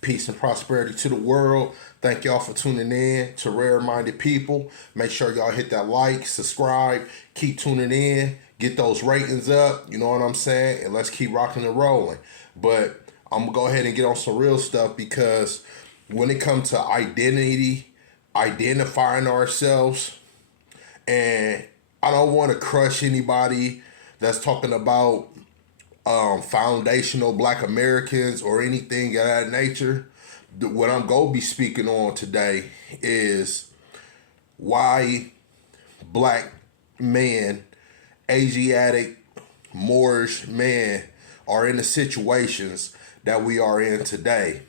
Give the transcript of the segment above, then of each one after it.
Peace and prosperity to the world. Thank y'all for tuning in to Rare Minded People. Make sure y'all hit that like, subscribe, keep tuning in, get those ratings up. You know what I'm saying? And let's keep rocking and rolling. But I'm gonna go ahead and get on some real stuff because when it comes to identity, identifying ourselves, and I don't want to crush anybody that's talking about foundational Black Americans or anything of that nature. What I'm going to be speaking on today is why Black men, Asiatic, Moorish men are in the situations that we are in today.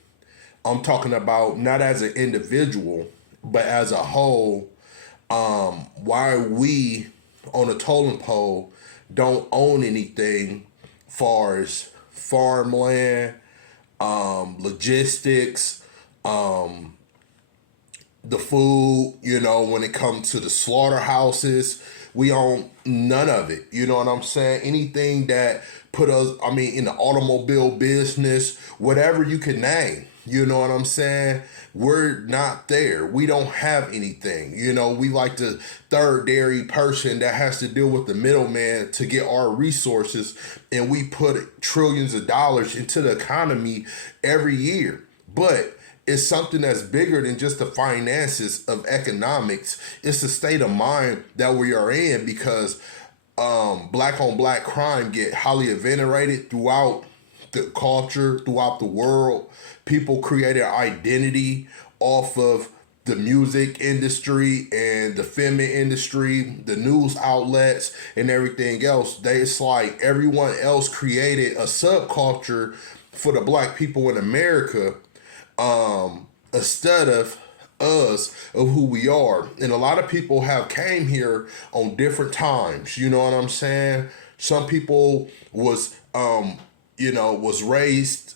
I'm talking about not as an individual, but as a whole. Why we on a totem pole don't own anything far as farmland, logistics, the food, when it comes to the slaughterhouses, we own none of it. You know what I'm saying? Anything that put us, in the automobile business, whatever you can name, you know what I'm saying? We're not there. We don't have anything. We like the third dairy person that has to deal with the middleman to get our resources, and we put trillions of dollars into the economy every year. But it's something that's bigger than just the finances of economics. It's the state of mind that we are in because black on black crime get highly venerated throughout the culture, throughout the world. People created identity off of the music industry and the feminine industry, the news outlets, and everything else. It's like everyone else created a subculture for the Black people in America, instead of us, of who we are. And a lot of people have came here on different times. You know what I'm saying? Some people was raised,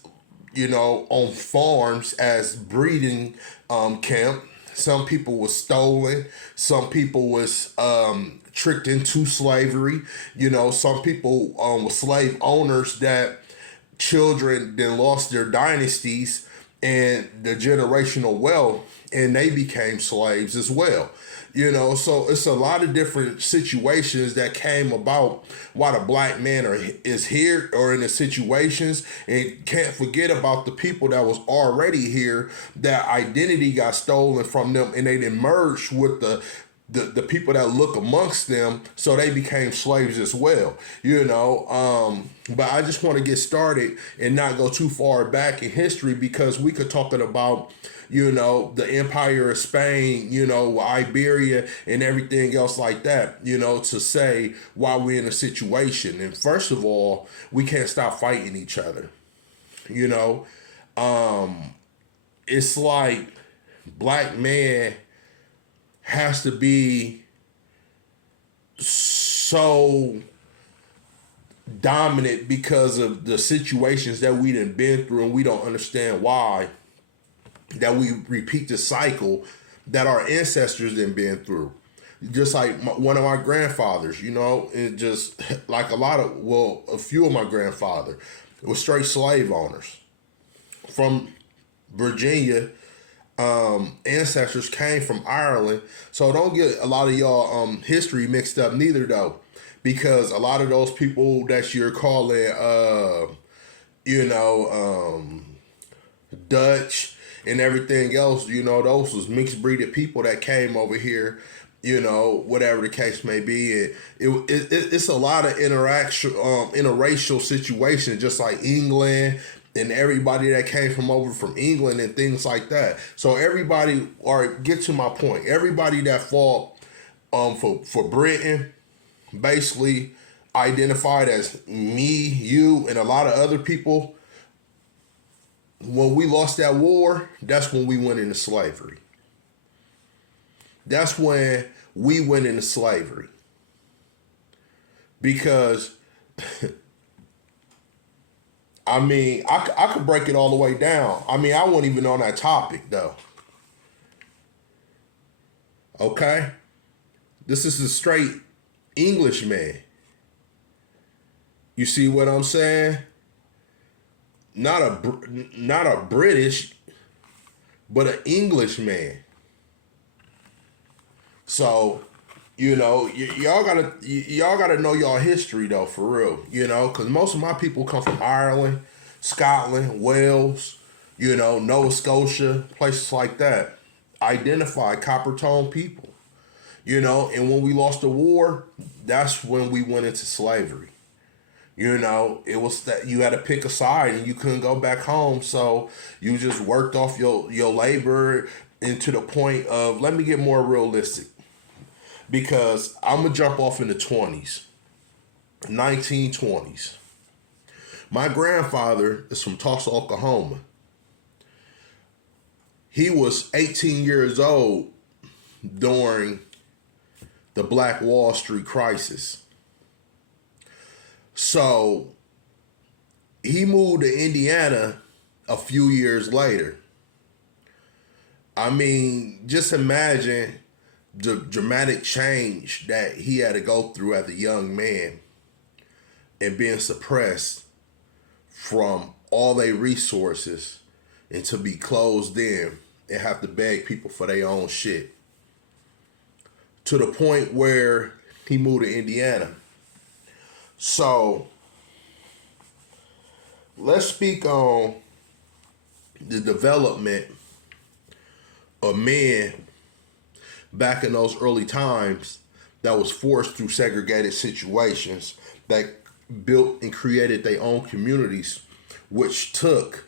on farms as breeding camp. Some people was stolen. Some people was tricked into slavery. Some people were slave owners that children then lost their dynasties and the generational wealth, and they became slaves as well. So it's a lot of different situations that came about why the Black man is here or in the situations, and can't forget about the people that was already here, that identity got stolen from them, and they then merged with the people that look amongst them, so they became slaves as well. But I just want to get started and not go too far back in history, because we could talking about the Empire of Spain, Iberia and everything else like that, to say why we're in a situation. And first of all, we can't stop fighting each other. It's like Black man has to be so dominant because of the situations that we done been through, and we don't understand why, that we repeat the cycle that our ancestors done been through. Just like one of my grandfathers, it just like a few of my grandfather were straight slave owners from Virginia. Ancestors came from Ireland. So don't get a lot of y'all history mixed up neither, though, because a lot of those people that you're calling Dutch and everything else, those was mixed breeded people that came over here, whatever the case may be. And it's a lot of interracial situations, just like England and everybody that came from over from England and things like that. So everybody, or get to my point, everybody that fought for Britain basically identified as me, you, and a lot of other people. When we lost that war, that's when we went into slavery. That's when we went into slavery. Because I could break it all the way down. I wasn't even on that topic, though. Okay? This is a straight Englishman. You see what I'm saying? Not a British, but an Englishman. So, y'all gotta know y'all history though, for real. Because most of my people come from Ireland, Scotland, Wales, Nova Scotia, places like that. Identified copper tone people. And when we lost the war, that's when we went into slavery. It was that you had to pick a side and you couldn't go back home. So you just worked off your labor into the point of, let me get more realistic. Because I'm going to jump off in the 20s, 1920s. My grandfather is from Tulsa, Oklahoma. He was 18 years old during the Black Wall Street crisis. So he moved to Indiana a few years later. I mean, just imagine the dramatic change that he had to go through as a young man and being suppressed from all their resources and to be closed in and have to beg people for their own shit. To the point where he moved to Indiana. So, let's speak on the development of men back in those early times that was forced through segregated situations that built and created their own communities, which took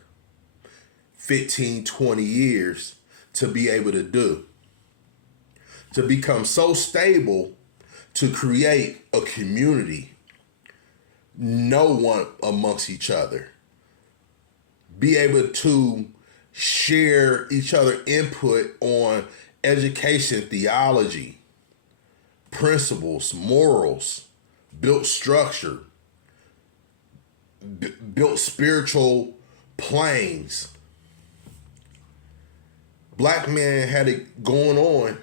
15, 20 years to be able to do. To become so stable to create a community, know one amongst each other, be able to share each other input on education, theology, principles, morals, built structure, built spiritual planes. Black men had it going on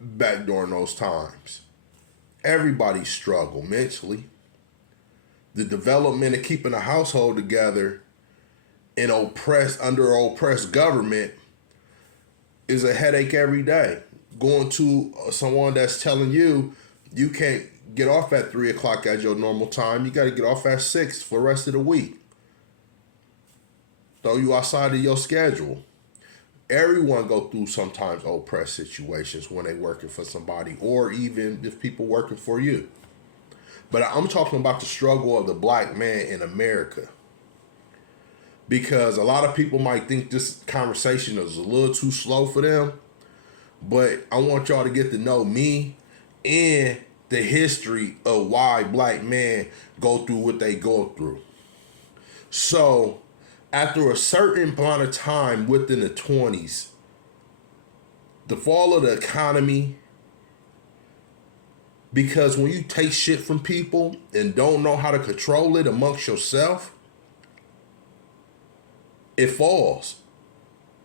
back during those times. Everybody struggled mentally. The development of keeping a household together in under oppressed government is a headache every day. Going to someone that's telling you you can't get off at 3 o'clock at your normal time. You got to get off at 6 for the rest of the week. Throw you outside of your schedule. Everyone go through sometimes oppressed situations when they working for somebody, or even if people working for you. But I'm talking about the struggle of the black man in America. Because a lot of people might think this conversation is a little too slow for them. But I want y'all to get to know me and the history of why black men go through what they go through. So, after a certain amount of time within the 20s, the fall of the economy, because when you take shit from people and don't know how to control it amongst yourself, it falls.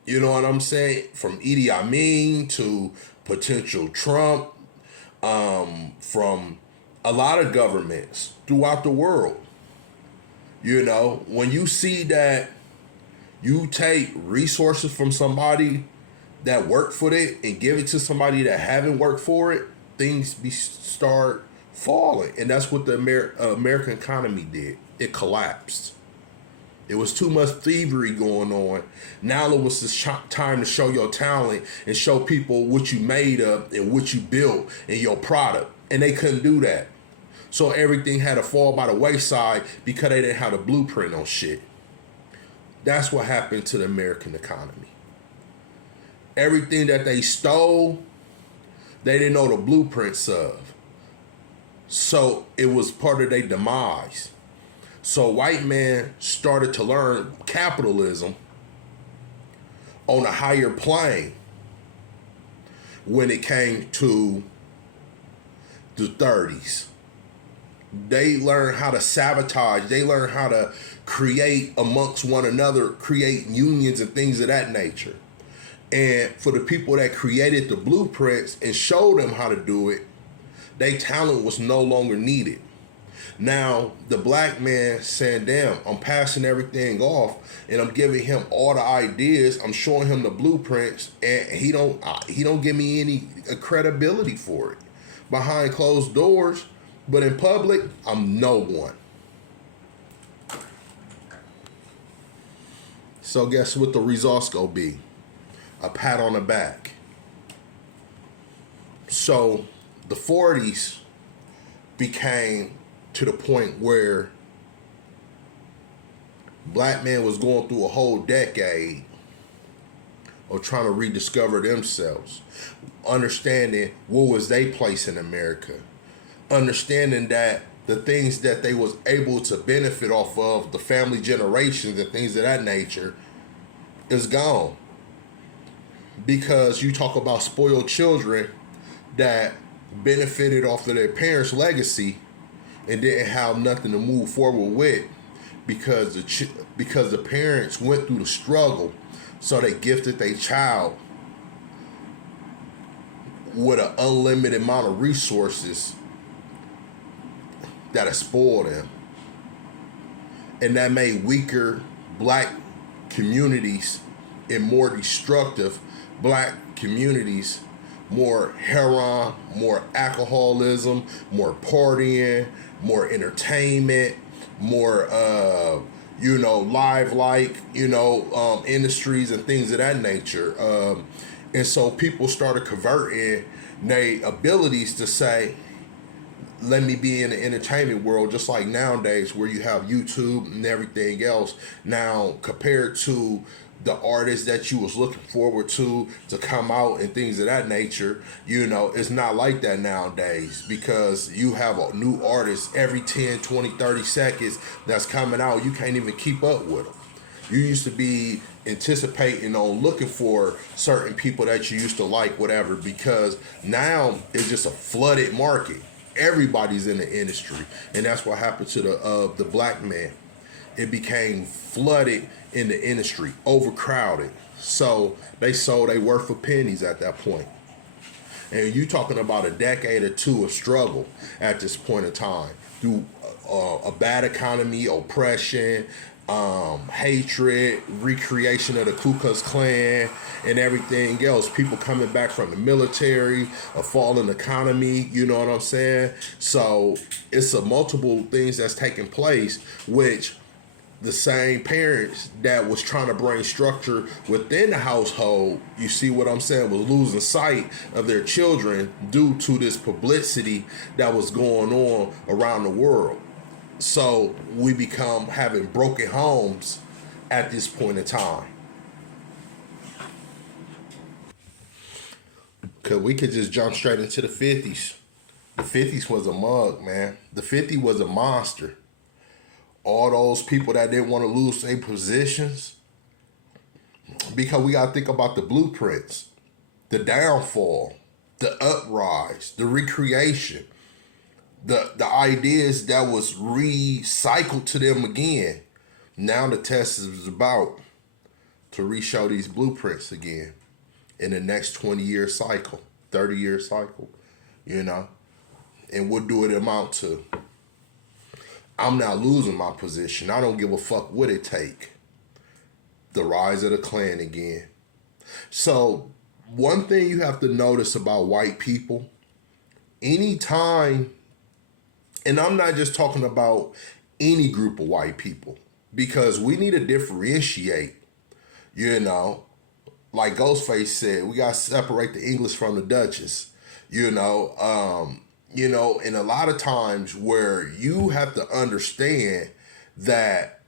You know what I'm saying? From Idi Amin to potential Trump, from a lot of governments throughout the world. When you see that you take resources from somebody that worked for it and give it to somebody that haven't worked for it, things start falling. And that's what the American economy did. It collapsed. It was too much thievery going on. Now it was the time to show your talent and show people what you made of and what you built and your product. And they couldn't do that. So everything had to fall by the wayside because they didn't have a blueprint on shit. That's what happened to the American economy. Everything that they stole, they didn't know the blueprints of. So it was part of their demise. So white man started to learn capitalism on a higher plane when it came to the 30s. They learned how to sabotage. They learned how to create amongst one another, create unions and things of that nature. And for the people that created the blueprints and showed them how to do it, their talent was no longer needed. Now the black man saying, "Damn, I'm passing everything off, and I'm giving him all the ideas. I'm showing him the blueprints, and he don't give me any credibility for it behind closed doors, but in public, I'm no one." So guess what the results gonna be? A pat on the back. So the 40s became to the point where black men was going through a whole decade of trying to rediscover themselves, understanding what was their place in America, understanding that the things that they was able to benefit off of, the family generations and things of that nature, is gone. Because you talk about spoiled children that benefited off of their parents' legacy and didn't have nothing to move forward with because the parents went through the struggle, so they gifted their child with an unlimited amount of resources that spoiled them, and that made weaker black communities and more destructive black communities more heroin, more alcoholism, more partying, more entertainment, more live industries and things of that nature. And so people started converting their abilities to say, let me be in the entertainment world, just like nowadays where you have YouTube and everything else. Now compared to the artists that you was looking forward to come out and things of that nature, it's not like that nowadays, because you have a new artist every 10, 20, 30 seconds that's coming out. You can't even keep up with them. You used to be anticipating on looking for certain people that you used to like, whatever, because now it's just a flooded market. Everybody's in the industry, and that's what happened to the black man. It became flooded in the industry, overcrowded. So they sold their worth for pennies at that point. And you talking about a decade or two of struggle at this point in time through a bad economy, oppression, hatred, recreation of the Ku Klux Klan, and everything else. People coming back from the military, a falling economy, you know what I'm saying? So it's a multiple things that's taking place, which the same parents that was trying to bring structure within the household, you see what I'm saying, was losing sight of their children due to this publicity that was going on around the world. So we become having broken homes at this point in time. Cause we could just jump straight into the 50s. The 50s was a mug, man. The 50s was a monster. All those people that didn't want to lose their positions, because we got to think about the blueprints, the downfall, the uprise, the recreation, the ideas that was recycled to them again. Now the test is about to re-show these blueprints again in the next 20-year cycle, 30-year cycle, and what do it amount to? I'm not losing my position. I don't give a fuck what it take. The rise of the Klan again. So one thing you have to notice about white people, anytime, and I'm not just talking about any group of white people, because we need to differentiate, like Ghostface said, we got to separate the English from the Duchess, and a lot of times where you have to understand that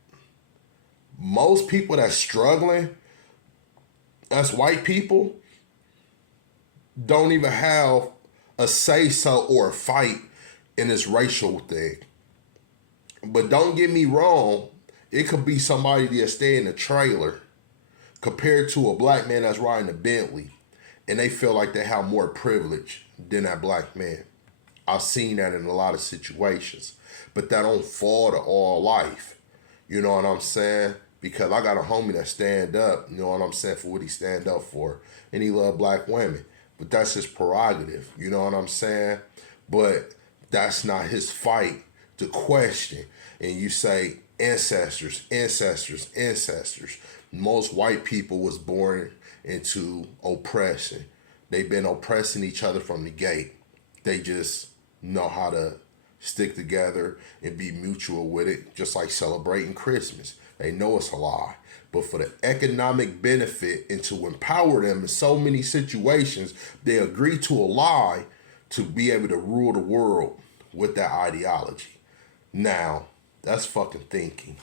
most people that's struggling, us white people, don't even have a say-so or a fight in this racial thing. But don't get me wrong, it could be somebody that stay in a trailer compared to a black man that's riding a Bentley, and they feel like they have more privilege than that black man. I've seen that in a lot of situations, but that don't fall to all life. You know what I'm saying? Because I got a homie that stand up, you know what I'm saying, for what he stand up for, and he love black women, but that's his prerogative. You know what I'm saying? But that's not his fight to question, and you say ancestors, ancestors, ancestors. Most white people was born into oppression. They've been oppressing each other from the gate. They just know how to stick together and be mutual with it, just like celebrating Christmas. They know it's a lie. But for the economic benefit and to empower them in so many situations, they agree to a lie to be able to rule the world with that ideology. Now, that's fucking thinking.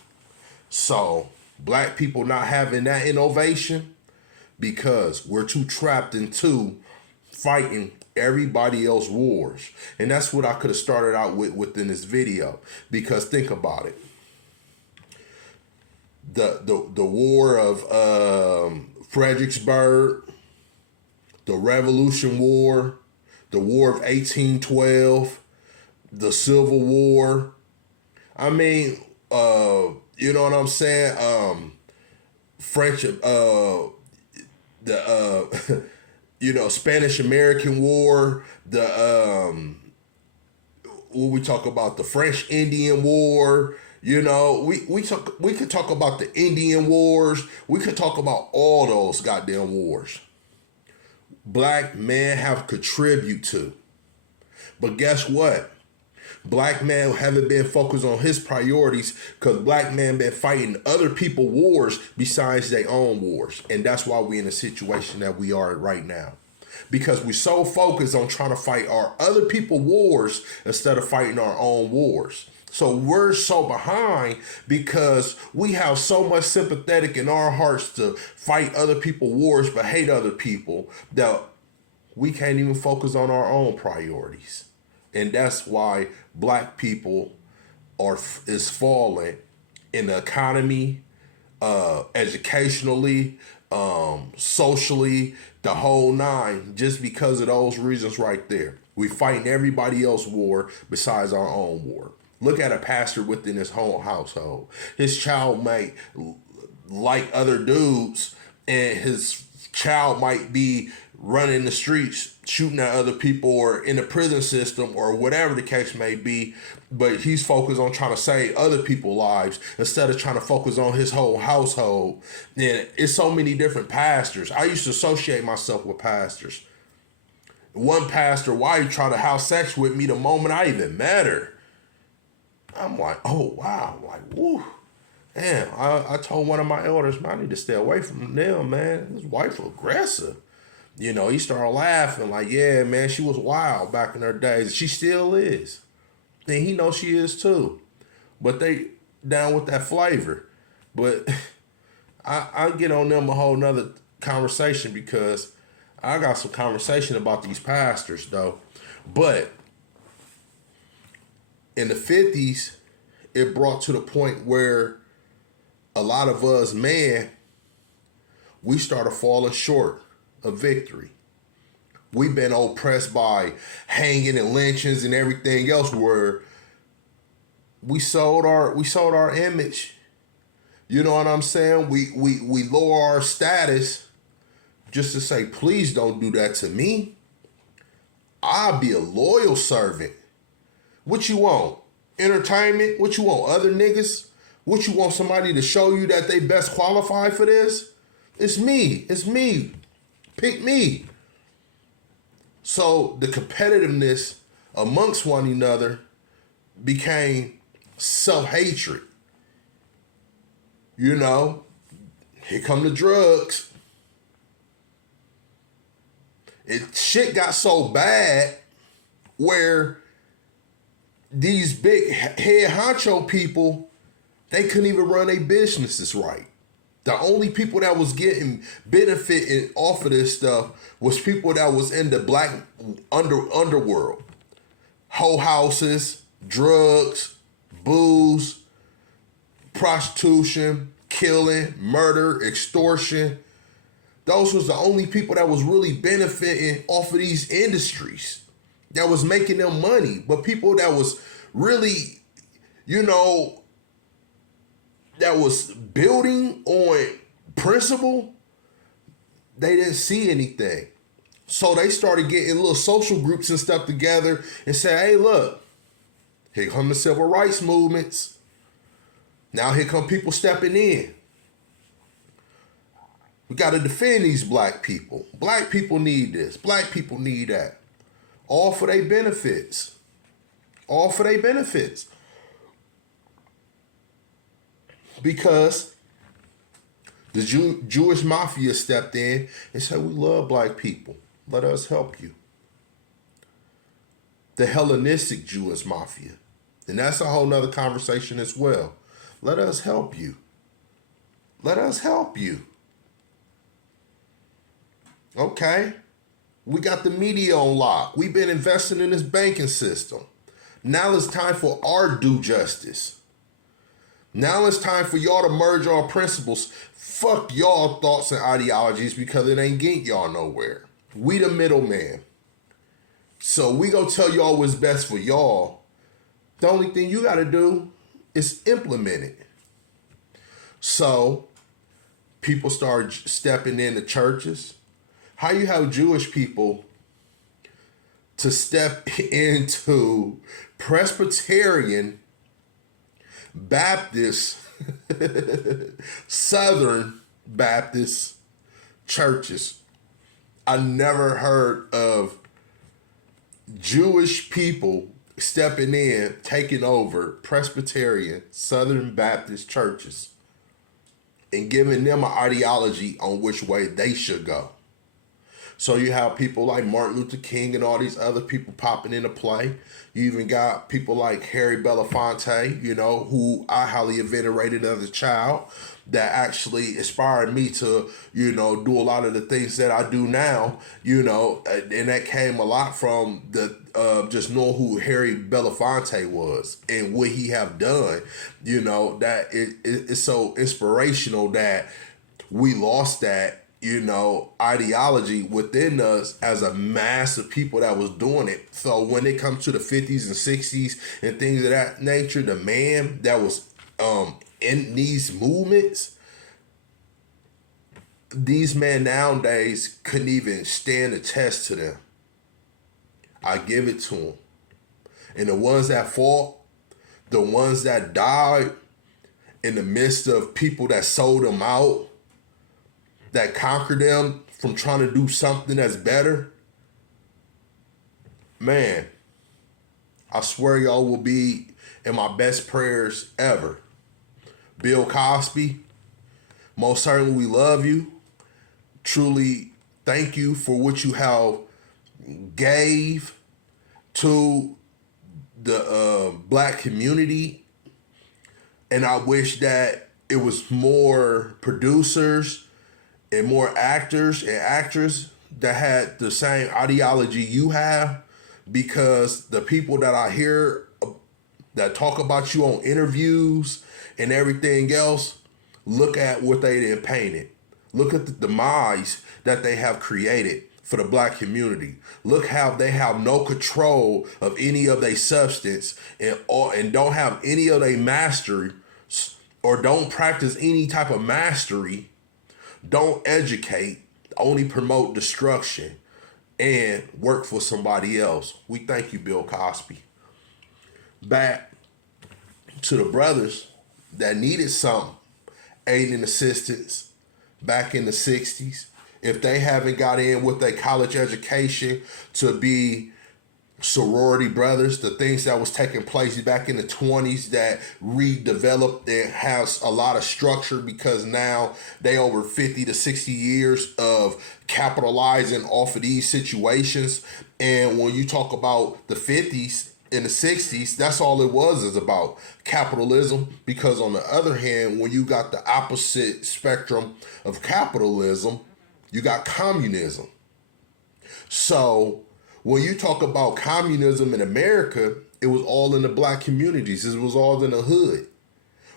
So, black people not having that innovation because we're too trapped into fighting everybody else's wars. And that's what I could have started out with within this video. Because think about it. The war of Fredericksburg, the Revolution War, the War of 1812, the Civil War. I mean, you know what I'm saying? French, Spanish American War, what we talk about, the French Indian War. You know, we could talk about the Indian Wars. We could talk about all those goddamn wars. Black men have contributed to. But guess what? Black men haven't been focused on his priorities because black men been fighting other people's wars besides their own wars. And that's why we're in the situation that we are right now. Because we're so focused on trying to fight our other people's wars instead of fighting our own wars. So we're so behind because we have so much sympathetic in our hearts to fight other people's wars but hate other people that we can't even focus on our own priorities. And that's why black people is falling in the economy, educationally, socially, the whole nine, just because of those reasons right there. We fighting everybody else's war besides our own war. Look at a pastor within his whole household. His child might like other dudes, and his child might be running the streets, shooting at other people, or in the prison system, or whatever the case may be. But he's focused on trying to save other people's lives instead of trying to focus on his whole household. And it's so many different pastors. I used to associate myself with pastors. One pastor wife tried to have sex with me the moment I even met her. I'm like, oh, wow. Like, woo. Damn, I told one of my elders, man, I need to stay away from them, man. His wife was aggressive. You know, he started laughing like, yeah, man, she was wild back in her days. She still is. And he knows she is too. But they down with that flavor. But I get on them a whole nother conversation because I got some conversation about these pastors, though. But in the 50s, it brought to the point where a lot of us, man, we started falling short of victory. We've been oppressed by hanging and lynchings and everything else where we sold our image. You know what I'm saying? We lower our status just to say, please don't do that to me. I'll be a loyal servant. What you want? Entertainment? What you want? Other niggas? What you want? Somebody to show you that they best qualified for this? It's me. It's me. Pick me. So the competitiveness amongst one another became self-hatred. You know, here come the drugs. Shit got so bad where these big head honcho people, they couldn't even run their businesses right. The only people that was getting benefiting off of this stuff was people that was in the black underworld. Hoe houses, drugs, booze, prostitution, killing, murder, extortion. Those was the only people that was really benefiting off of these industries, that was making them money. But people that was really, you know, that was building on principle, they didn't see anything. So they started getting little social groups and stuff together and say, hey, look, Here come the civil rights movements. Now here come people stepping in. We got to defend these black people. Black people need this. Black people need that. All for their benefits. All for their benefits. Because the Jewish mafia stepped in and said, we love black people. Let us help you. The Hellenistic Jewish mafia. And that's a whole nother conversation as well. Let us help you. Let us help you. Okay. We got the media on lock. We've been investing in this banking system. Now it's time for our due justice. Now it's time for y'all to merge our principles. Fuck y'all thoughts and ideologies because it ain't getting y'all nowhere. We the middleman. So we gonna tell y'all what's best for y'all. The only thing you gotta do is implement it. So people start stepping into churches. How you have Jewish people to step into Presbyterian, Baptist, Southern Baptist churches? I never heard of Jewish people stepping in, taking over Presbyterian, Southern Baptist churches and giving them an ideology on which way they should go. So you have people like Martin Luther King and all these other people popping into play. You even got people like Harry Belafonte, you know, who I highly venerated as a child, that actually inspired me to, you know, do a lot of the things that I do now, you know, and that came a lot from the just knowing who Harry Belafonte was and what he have done, you know, that it's so inspirational that we lost that, you know, ideology within us as a mass of people that was doing it. So when it comes to the 50s and 60s and things of that nature, the man that was in these movements, these men nowadays couldn't even stand a test to them. I give it to them. And the ones that fought, the ones that died in the midst of people that sold them out, that conquered them from trying to do something that's better, man, I swear y'all will be in my best prayers ever. Bill Cosby, most certainly we love you. Truly thank you for what you have gave to the black community. And I wish that it was more producers and more actors and actresses that had the same ideology you have, because the people that I hear that talk about you on interviews and everything else, look at what they done painted. Look at the demise that they have created for the black community. Look how they have no control of any of their substance and don't have any of their mastery, or don't practice any type of mastery. Don't educate, only promote destruction and work for somebody else. We thank you, Bill Cosby. Back to the brothers that needed some aid and assistance back in the 60s. If they haven't got in with a college education to be sorority brothers, the things that was taking place back in the 20s that redeveloped and has a lot of structure, because now they over 50 to 60 years of capitalizing off of these situations. And when you talk about the 50s and the 60s, that's all it was, is about capitalism. Because on the other hand, when you got the opposite spectrum of capitalism, you got communism. So when you talk about communism in America, it was all in the black communities. It was all in the hood.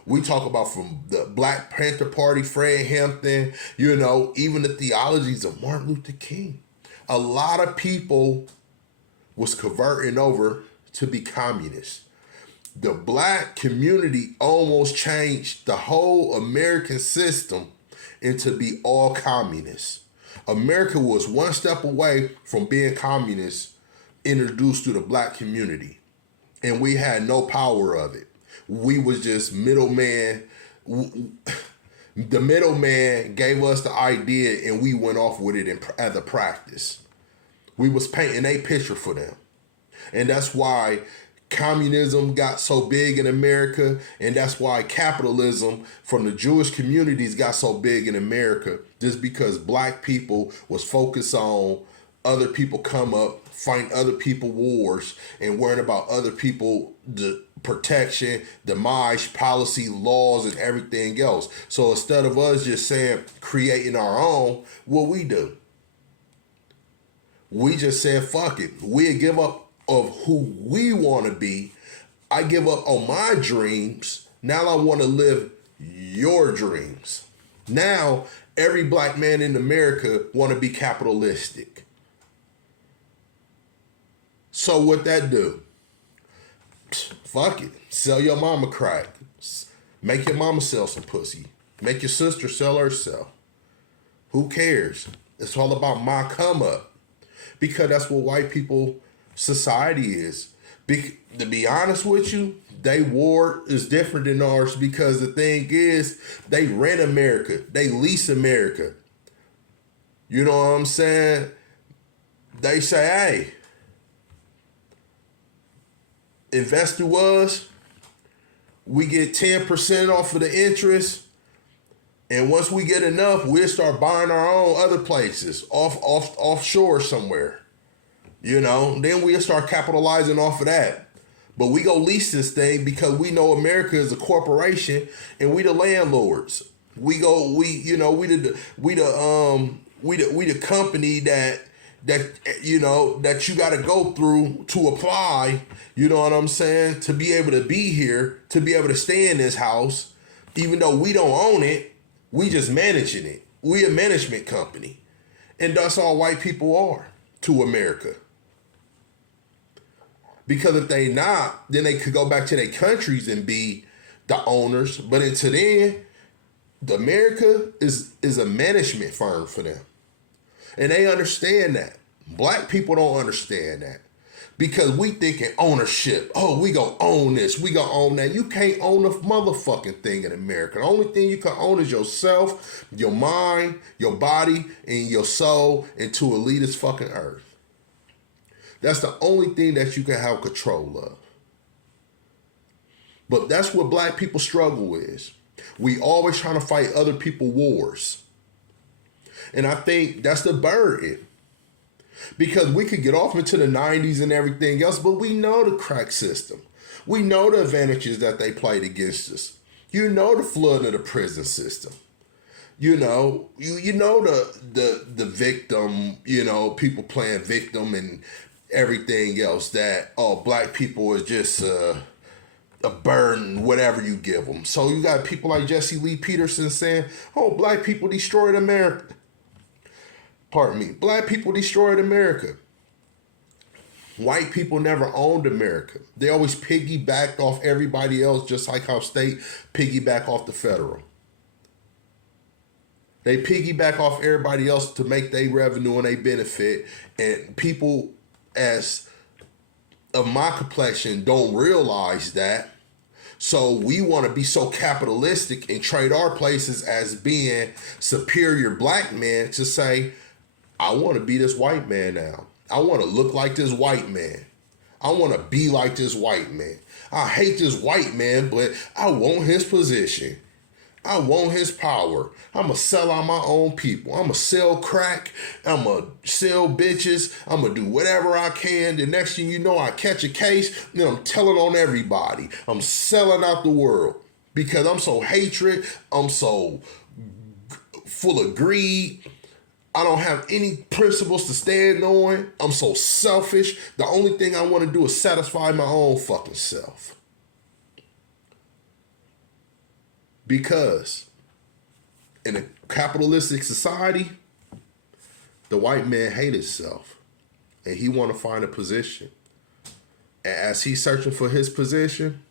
We talk about from the Black Panther Party, Fred Hampton, you know, even the theologies of Martin Luther King. A lot of people was converting over to be communists. The black community almost changed the whole American system into be all communists. America was one step away from being communist, introduced to the black community. and we had no power of it. We was just middleman. The middleman gave us the idea, and we went off with it as a practice. We was painting a picture for them, and that's why communism got so big in America, and that's why capitalism from the Jewish communities got so big in America, just because black people was focused on other people come up, fighting other people wars, and worrying about other people, the protection, demise, policy, laws, and everything else. So instead of us just saying, creating our own, what we do? We just said, fuck it. We give up of who we want to be. I give up on my dreams. Now I want to live your dreams. Now every black man in America want to be capitalistic. So what that do? Fuck it. Sell your mama crack. Make your mama sell some pussy. Make your sister sell herself. Who cares? It's all about my come up. Because that's what white people society is. To be honest with you, they war is different than ours, because the thing is, they rent America. They lease America. You know what I'm saying? They say, hey, invest through us. We get 10% off of the interest. And once we get enough, we'll start buying our own other places offshore somewhere. You know, then we'll start capitalizing off of that. But we go lease this thing because we know America is a corporation and we the landlords. We the company that you know that you got to go through to apply. You know what I'm saying? To be able to be here, to be able to stay in this house, even though we don't own it, we just managing it. We a management company, and that's all white people are to America. Because if they not, then they could go back to their countries and be the owners. But until then, the America is a management firm for them. And they understand that. Black people don't understand that. Because we thinking ownership. Oh, we gonna own this. We gonna own that. You can't own a motherfucking thing in America. The only thing you can own is yourself, your mind, your body, and your soul into a elitist fucking earth. That's the only thing that you can have control of. But that's what black people struggle with. We always trying to fight other people's wars. And I think that's the burden. Because we could get off into the 90s and everything else, but we know the crack system. We know the advantages that they played against us. You know the flood of the prison system. You know, you know the victim, you know, people playing victim and everything else, that, oh, black people is just a burden, whatever you give them. So you got people like Jesse Lee Peterson saying, oh, black people destroyed America. Pardon me. Black people destroyed America. White people never owned America. They always piggybacked off everybody else, just like how state piggyback off the federal. They piggyback off everybody else to make their revenue and they benefit. And people as of my complexion don't realize that. So we want to be so capitalistic and trade our places as being superior black men to say, I want to be this white man now. I want to look like this white man. I want to be like this white man. I hate this white man, but I want his position. I want his power. I'm going to sell out my own people. I'm going to sell crack. I'm going to sell bitches. I'm going to do whatever I can. The next thing you know, I catch a case, and I'm telling on everybody. I'm selling out the world because I'm so hatred. I'm so full of greed. I don't have any principles to stand on. I'm so selfish. The only thing I want to do is satisfy my own fucking self. Because in a capitalistic society, the white man hates himself. And he want to find a position. And as he's searching for his position,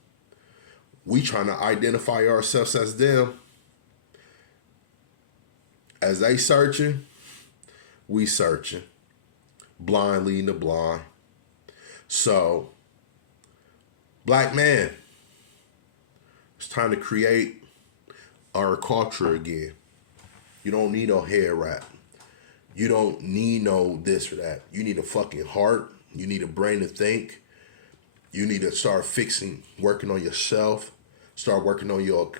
we trying to identify ourselves as them. As they searching, we searching. Blind leading the blind. So Black man, it's time to create our culture again. You don't need no hair wrap. You don't need no this or that. You need a fucking heart. You need a brain to think. You need to start working on yourself. Start working on your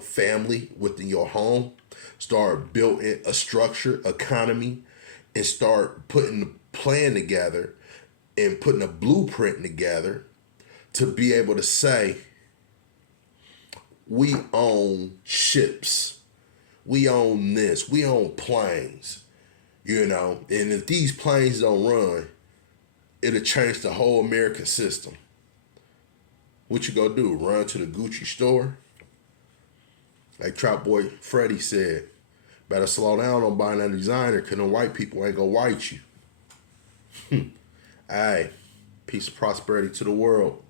family within your home. Start building a structure, economy, and start putting the plan together and putting a blueprint together to be able to say, we own ships. We own this. We own planes. You know, and if these planes don't run, it'll change the whole American system. What you gonna do? Run to the Gucci store? Like Trap Boy Freddy said, better slow down on buying that designer because the white people ain't gonna white you. Hey, peace and prosperity to the world.